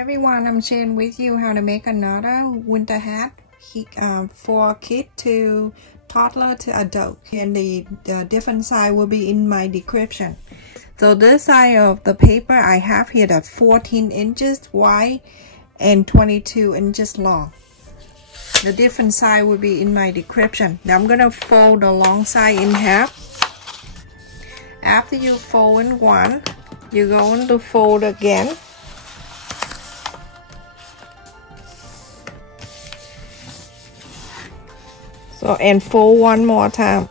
everyone, I'm sharing with you how to make another winter hat for kid to toddler to adult, and the different size will be in my description. So this side of the paper I have here, that's 14 inches wide and 22 inches long. The different side will be in my description. Now I'm gonna fold the long side in half. After you fold in one, you're going to fold again. So, and fold one more time.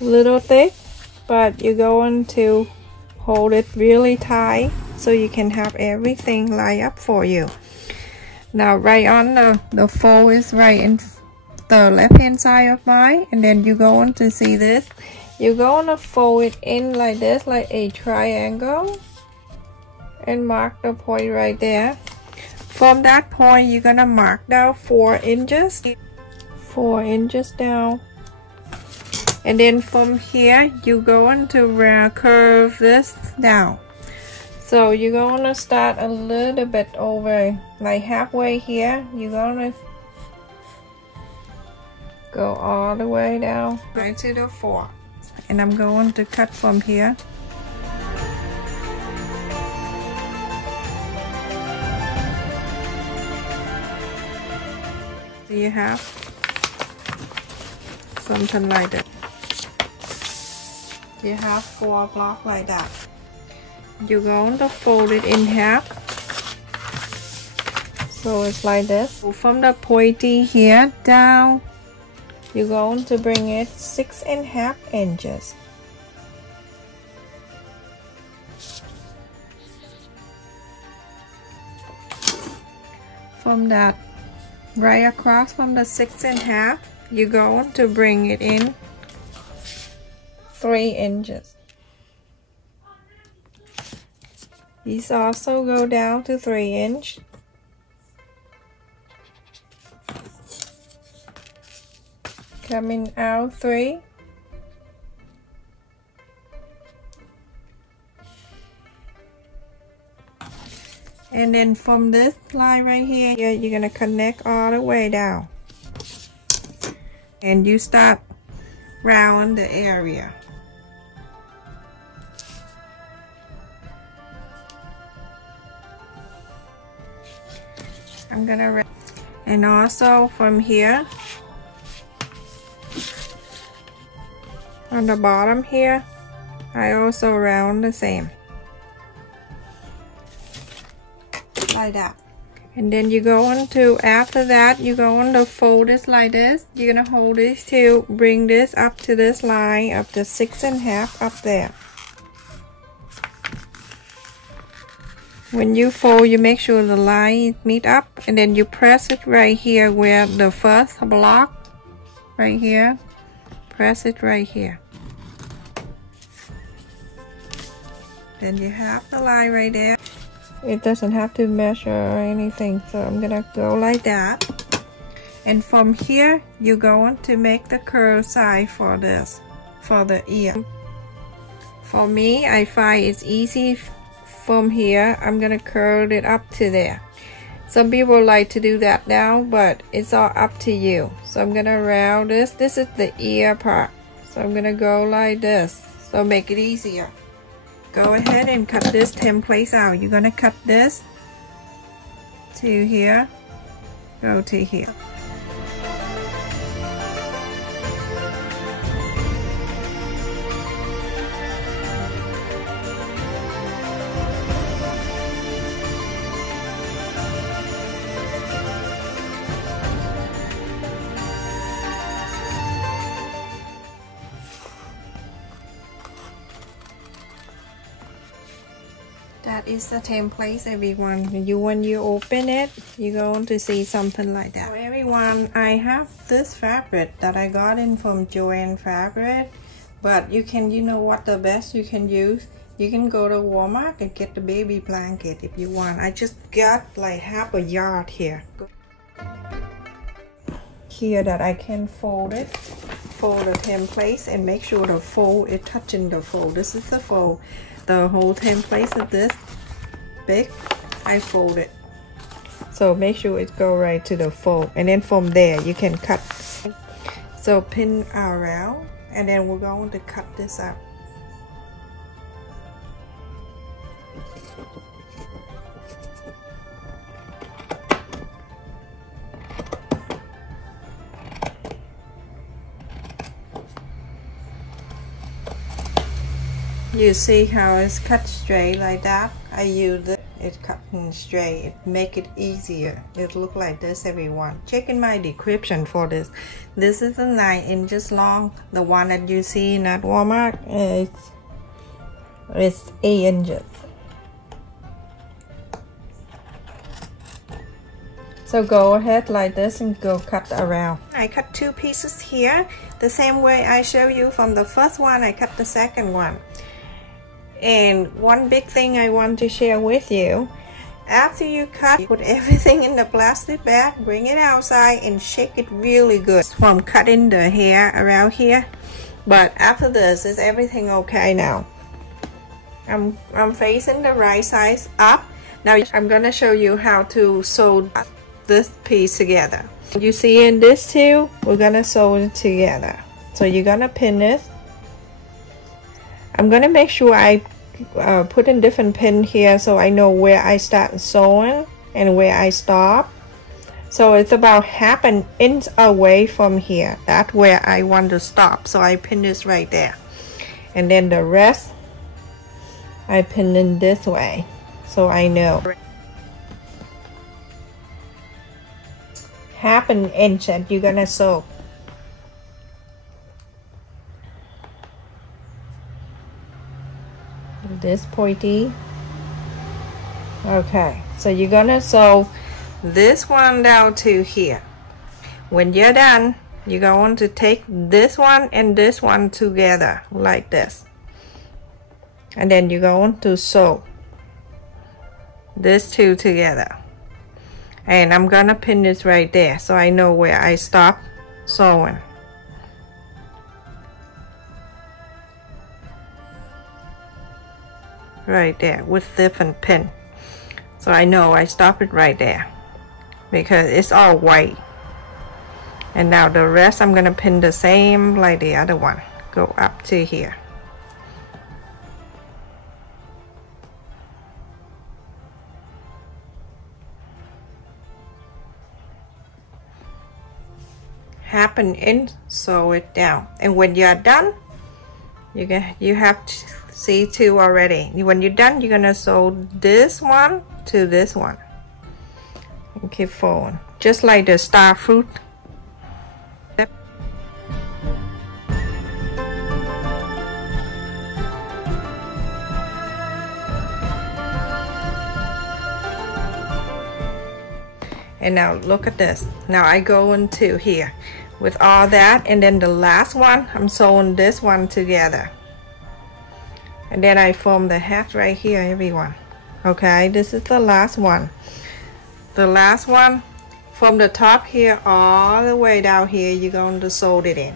A little thick, but you're going to hold it really tight so you can have everything line up for you. Now right on the fold is right in the left hand side of mine, and then you're going to see this. You're going to fold it in like this, like a triangle, and mark the point right there. From that point, you're going to mark down 4 inches. 4 inches down. And then from here, you're going to curve this down. So you're going to start a little bit over, like halfway here. You're going to go all the way down right to the 4. And I'm going to cut from here. So you have something like that. You have 4 blocks like that. You're going to fold it in half. So it's like this. So from the pointy here down, you're going to bring it 6.5 inches. From that, right across from the 6.5, you're going to bring it in 3 inches. These also go down to 3 inches. Coming out 3. And then from this line right here, you're gonna connect all the way down. And you start round the area. I'm gonna and also from here on the bottom here, I also round the same, like that. And then you're going to, after that, you're going to fold this like this. You're gonna hold this to bring this up to this line, up to 6.5 up there. When you fold, you make sure the line meet up, and then you press it right here where the first block, right here. Press it right here. Then you have the line right there. It doesn't have to measure or anything, so I'm gonna go like that. And from here, you're going to make the curve side for this, for the ear. For me, I find it's easy from here. I'm gonna curl it up to there. Some people like to do that now, but it's all up to you. So I'm gonna round this. This is the ear part. So I'm gonna go like this. So make it easier. Go ahead and cut this template out. You're gonna cut this to here, go to here. That is the template, everyone. When you open it, you're going to see something like that. So everyone, I have this fabric that I got in from Joann Fabric, but you can, you know what the best you can use? You can go to Walmart and get the baby blanket if you want. I just got like half a yard here. Here that I can fold it. fold the template and make sure the fold is touching the fold. This is the fold. The whole template is this big. I fold it. So make sure it go right to the fold, and then from there you can cut. So pin around, and then we're going to cut this out. You see how it's cut straight like that? I use it. It's cutting straight. It make it easier. It look like this, everyone. Check in my description for this. This is a 9 inches long. The one that you see at Walmart it's 8 inches. So go ahead like this and go cut around. I cut 2 pieces here. The same way I show you from the first one, I cut the second one. And one big thing I want to share with you, after you cut, put everything in the plastic bag, bring it outside and shake it really good from cutting the hair around here. But after this, is everything okay now? I'm facing the right side up. Now I'm gonna show you how to sew this piece together. You see in this too, we're gonna sew it together. So you're gonna pin it. I'm gonna make sure I put in different pin here so I know where I start sewing and where I stop. So it's about half an inch away from here. That's where I want to stop. So I pin this right there. And then the rest, I pin in this way. So I know. Half an inch that you're gonna sew. This pointy. Okay, so you're gonna sew this one down to here. When you're done, you're going to take this one and this one together like this, and then you're going to sew this two together. And I'm gonna pin this right there so I know where I stop sewing. Right there with different pin, so I know I stop it right there because it's all white. And now the rest I'm gonna pin the same like the other one, go up to here. Half an inch, sew it down, and when you're done, you have to see 2 already. When you're done, you're gonna sew this one to this one and keep folding, just like the star fruit. And now look at this. Now I go into here with all that, and then the last one, I'm sewing this one together. And then I form the hat right here, everyone. Okay, this is the last one. The last one, from the top here all the way down here, you're going to sew it in.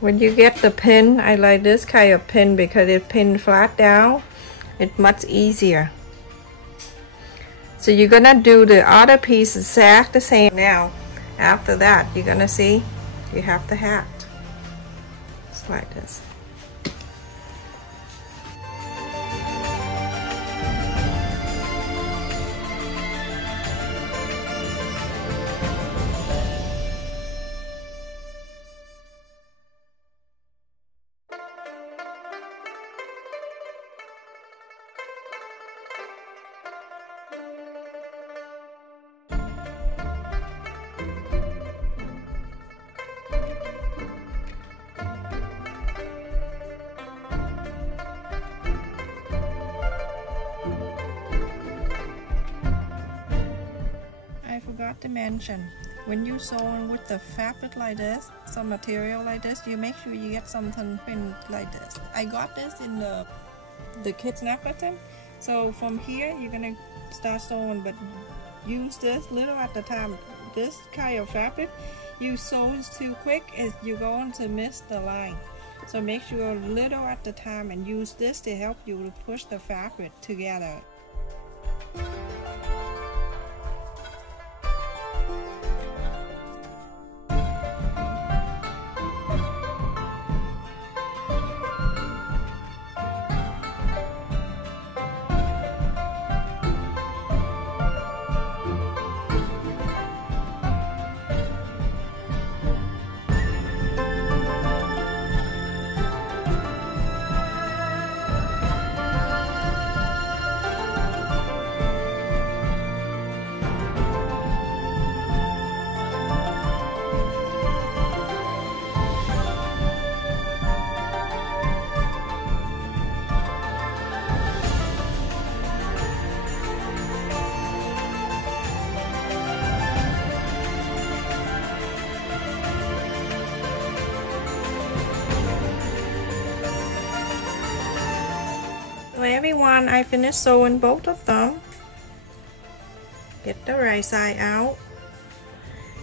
When you get the pin, I like this kind of pin because it pin flat down. It's much easier. So you're gonna do the other piece exact the same. Now, after that, you're gonna see you have the hat. Just like this. Forgot to mention, when you sewing with the fabric like this, some material like this, you make sure you get something like this. I got this in the kids napkin, So from here you're gonna start sewing, but use this little at the time. This kind of fabric, you sew too quick, you're going to miss the line. So make sure little at the time and use this to help you to push the fabric together. So everyone, I finished sewing both of them. Get the right side out,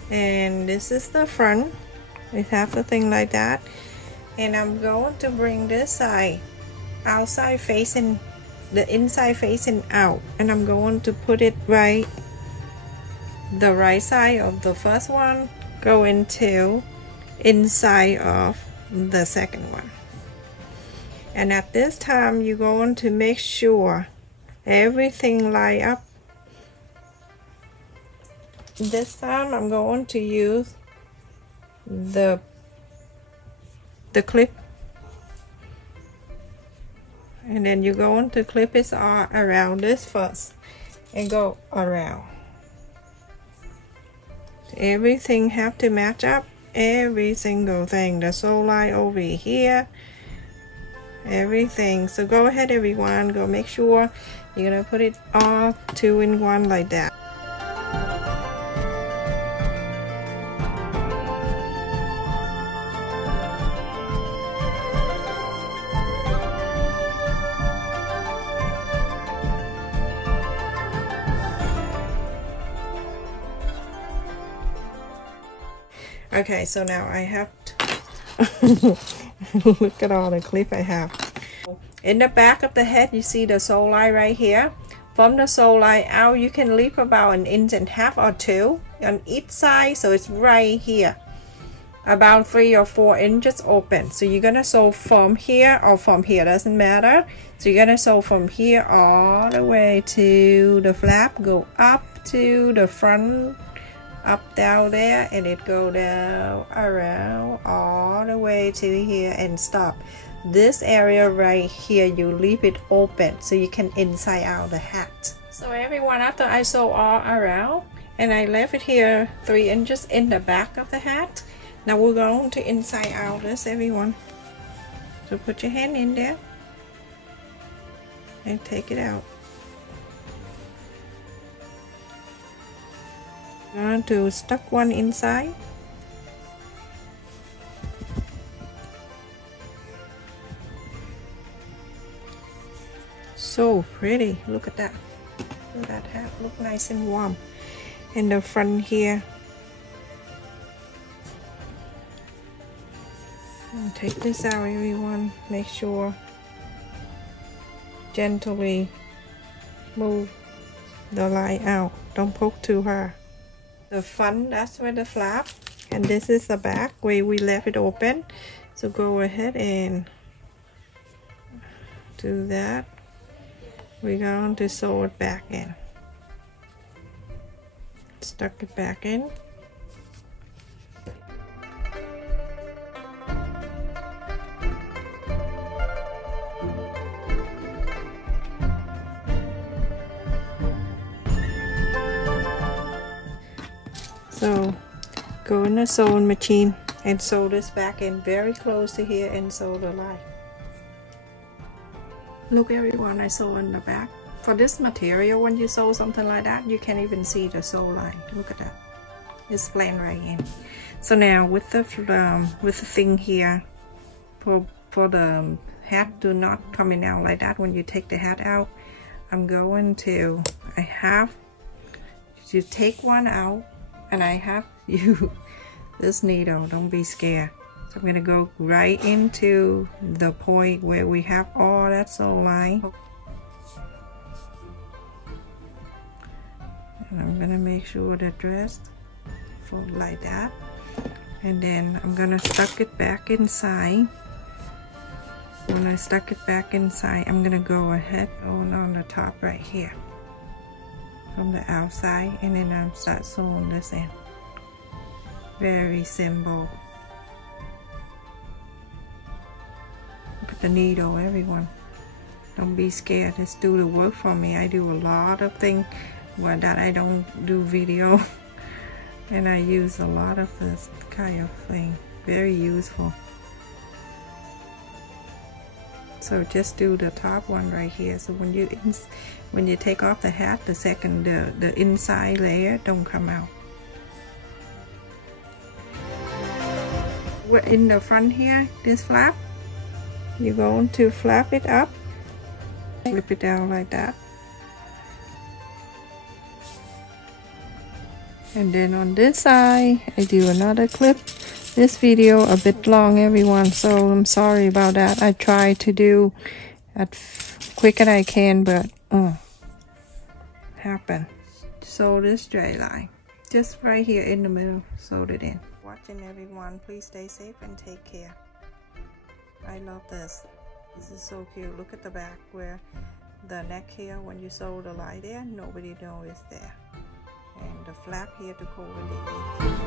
and this is the front. It has the thing like that, and I'm going to bring this side outside facing, the inside facing out, and I'm going to put it right, the right side of the first one go into inside of the second one. And at this time you're going to make sure everything line up. This time I'm going to use the clip, and then you're going to clip it all around this first and go around. Everything have to match up, every single thing, the sew line over here, everything. So go ahead everyone, go make sure you're gonna put it all 2 in 1 like that. Okay, so now I have to look at all the clip I have. In the back of the head you see the sew line right here. From the sew line out you can leave about 1.5 inches or 2 on each side, so it's right here, about 3 or 4 inches open. So you're gonna sew from here or from here, doesn't matter. So you're gonna sew from here all the way to the flap, go up to the front, up down there, and it go down around all the way to here and stop. This area right here you leave it open so you can inside out the hat. So everyone, after I sew all around and I left it here 3 inches in the back of the hat, now we're going to inside out this everyone. So put your hand in there and take it out. I'm going to stuck one inside. So pretty, look at that. Look at that hat, look nice and warm. In the front here. I'll take this out everyone, make sure gently move the line out, don't poke too hard. The front, that's where the flap, and this is the back where we left it open. So go ahead and do that. We're going to sew it back in. Stuck it back in. So go in the sewing machine and sew this back in very close to here and sew the line. Look everyone, I sew in the back. For this material, when you sew something like that, you can't even see the sew line. Look at that. It's plain right in. So now with the thing here, for the hat to not coming out like that when you take the hat out, I'm going to, I have to take one out, and I have you this needle, don't be scared. So I'm gonna go right into the point where we have all that sew line. And I'm gonna make sure the dress fold like that. And then I'm gonna stuck it back inside. When I stuck it back inside, I'm gonna go ahead on the top right here from the outside, and then I'll start sewing this in. Very simple. Look at the needle, everyone. Don't be scared, just do the work for me. I do a lot of things that I don't do video. And I use a lot of this kind of thing. Very useful. So just do the top one right here. So when you take off the hat, the inside layer don't come out. We're in the front here, this flap, you're going to flap it up, flip it down like that. And then on this side, I do another clip. This video a bit long, everyone, so I'm sorry about that. I try to do as quick as I can, but happen. Sew this straight line, just right here in the middle, sew it in. Watching, everyone, please stay safe and take care. I love this. This is so cute. Look at the back where the neck here, when you sew the line there, nobody knows it's there. And the flap here to cover the edge.